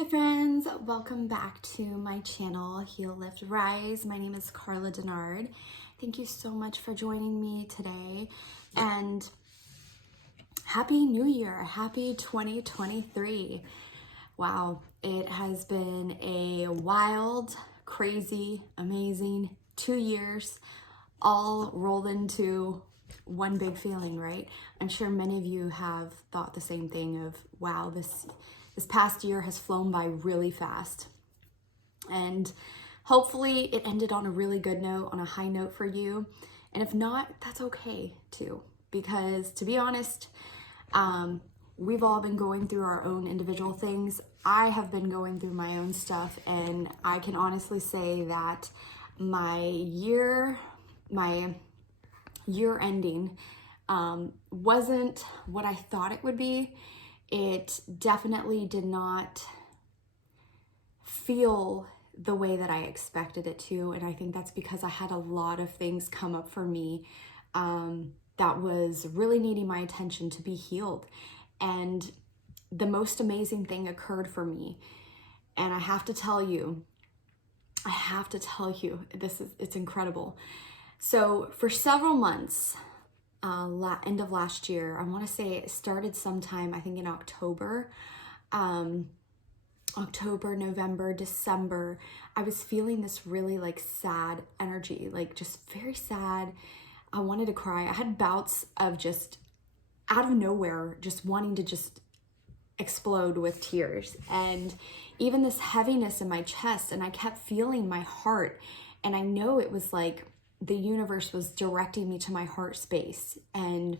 Hi friends, welcome back to my channel, Heal, Lift, Rise. My name is Carla Denard. Thank you so much for joining me today, and Happy New Year, Happy 2023. Wow, it has been a wild, crazy, amazing 2 years, all rolled into one big feeling, right? I'm sure many of you have thought the same thing of, wow, this past year has flown by really fast. And hopefully it ended on a really good note, on a high note for you. And if not, that's okay too. Because to be honest, we've all been going through our own individual things. I have been going through my own stuff, and I can honestly say that my year ending wasn't what I thought it would be. It definitely did not feel the way that I expected it to, and I think that's because I had a lot of things come up for me that was really needing my attention to be healed. And the most amazing thing occurred for me, and I have to tell you, it's incredible. So for several months, end of last year, I want to say it started sometime, I think in October, November, December, I was feeling this really sad energy, just very sad. I wanted to cry. I had bouts of just out of nowhere, just wanting to just explode with tears, and even this heaviness in my chest, and I kept feeling my heart, and I know it was like the universe was directing me to my heart space and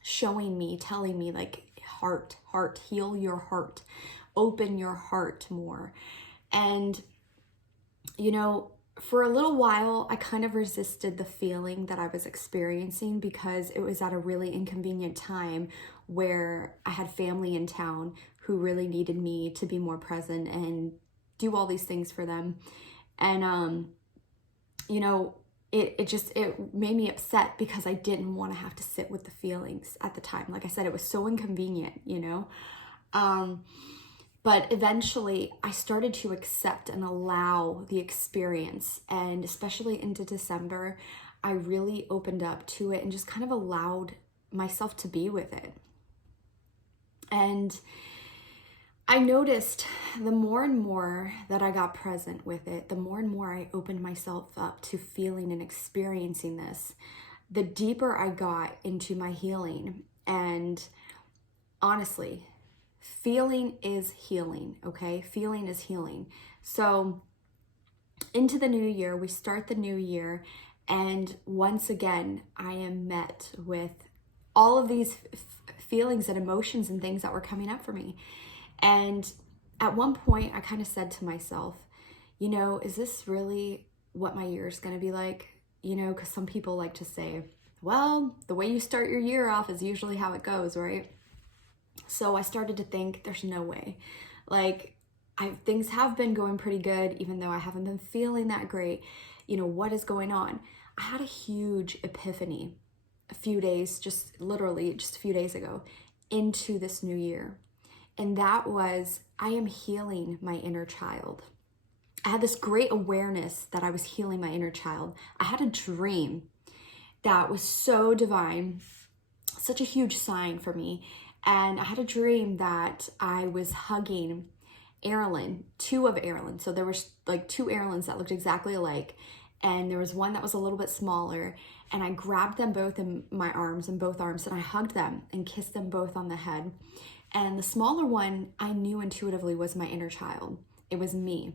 showing me, telling me heart, heal your heart, open your heart more. And for a little while, I kind of resisted the feeling that I was experiencing because it was at a really inconvenient time where I had family in town who really needed me to be more present and do all these things for them. And, it made me upset because I didn't want to have to sit with the feelings at the time. Like I said, it was so inconvenient, But eventually I started to accept and allow the experience. And especially into December, I really opened up to it and just kind of allowed myself to be with it. And I noticed the more and more that I got present with it, the more and more I opened myself up to feeling and experiencing this, the deeper I got into my healing. And honestly, feeling is healing, okay? Feeling is healing. So into the new year, we start the new year, and once again, I am met with all of these feelings and emotions and things that were coming up for me. And at one point, I kind of said to myself, is this really what my year is going to be like? Because some people like to say, well, the way you start your year off is usually how it goes, right? So I started to think, there's no way. Things have been going pretty good, even though I haven't been feeling that great. What is going on? I had a huge epiphany a few days ago into this new year. And that was, I am healing my inner child. I had this great awareness that I was healing my inner child. I had a dream that was so divine, such a huge sign for me. And I had a dream that I was hugging two of Erilyn. So there was two Erilyns that looked exactly alike. And there was one that was a little bit smaller. And I grabbed them both in my arms, and I hugged them and kissed them both on the head. And the smaller one, I knew intuitively was my inner child. It was me.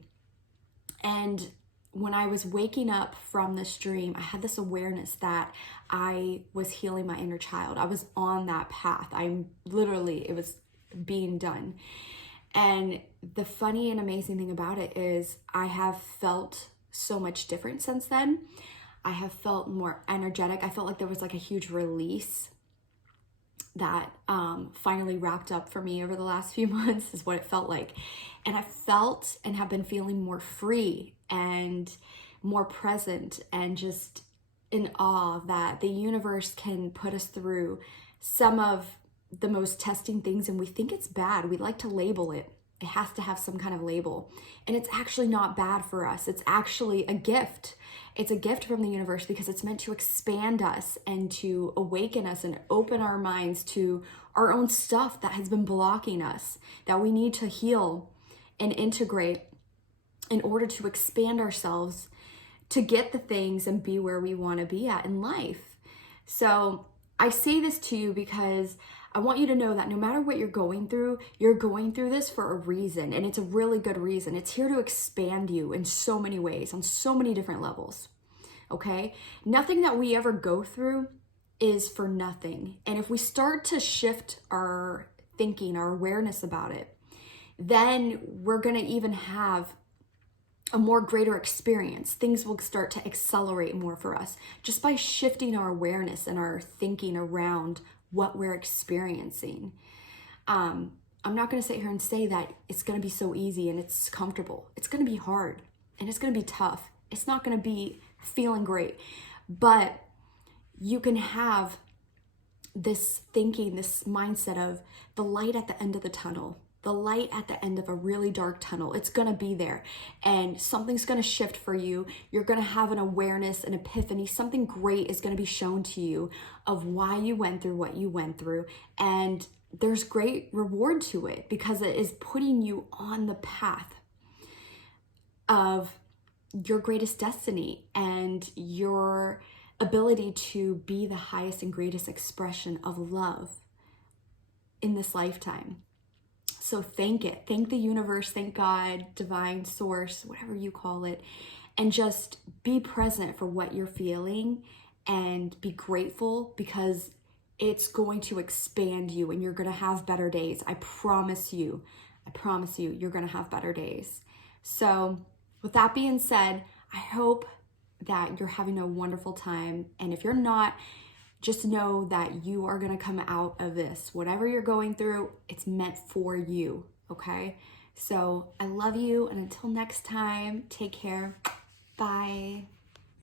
And when I was waking up from this dream, I had this awareness that I was healing my inner child. I was on that path. It was being done. And the funny and amazing thing about it is I have felt so much different since then. I have felt more energetic. I felt like there was a huge release that finally wrapped up for me over the last few months, is what it felt like. And I felt and have been feeling more free and more present, and just in awe that the universe can put us through some of the most testing things, and we think it's bad. We like to label it. It has to have some kind of label. And it's actually not bad for us. It's actually a gift. It's a gift from the universe because it's meant to expand us and to awaken us and open our minds to our own stuff that has been blocking us, that we need to heal and integrate in order to expand ourselves to get the things and be where we want to be at in life. So I say this to you because I want you to know that no matter what you're going through this for a reason, and it's a really good reason. It's here to expand you in so many ways, on so many different levels, okay? Nothing that we ever go through is for nothing. And if we start to shift our thinking, our awareness about it, then we're gonna even have a more greater experience. Things will start to accelerate more for us just by shifting our awareness and our thinking around what we're experiencing. I'm not going to sit here and say that it's going to be so easy and it's comfortable. It's going to be hard and it's going to be tough. It's not going to be feeling great, but you can have this thinking, this mindset of the light at the end of the tunnel, the light at the end of a really dark tunnel. It's going to be there and something's going to shift for you. You're going to have an awareness, an epiphany. Something great is going to be shown to you of why you went through what you went through. And there's great reward to it because it is putting you on the path of your greatest destiny and your ability to be the highest and greatest expression of love in this lifetime. So thank it. Thank the universe, thank God, divine source, whatever you call it, and just be present for what you're feeling and be grateful because it's going to expand you and you're going to have better days. I promise you, you're going to have better days. So with that being said, I hope that you're having a wonderful time. And if you're not, just know that you are going to come out of this. Whatever you're going through, it's meant for you, okay? So I love you, and until next time, take care. Bye.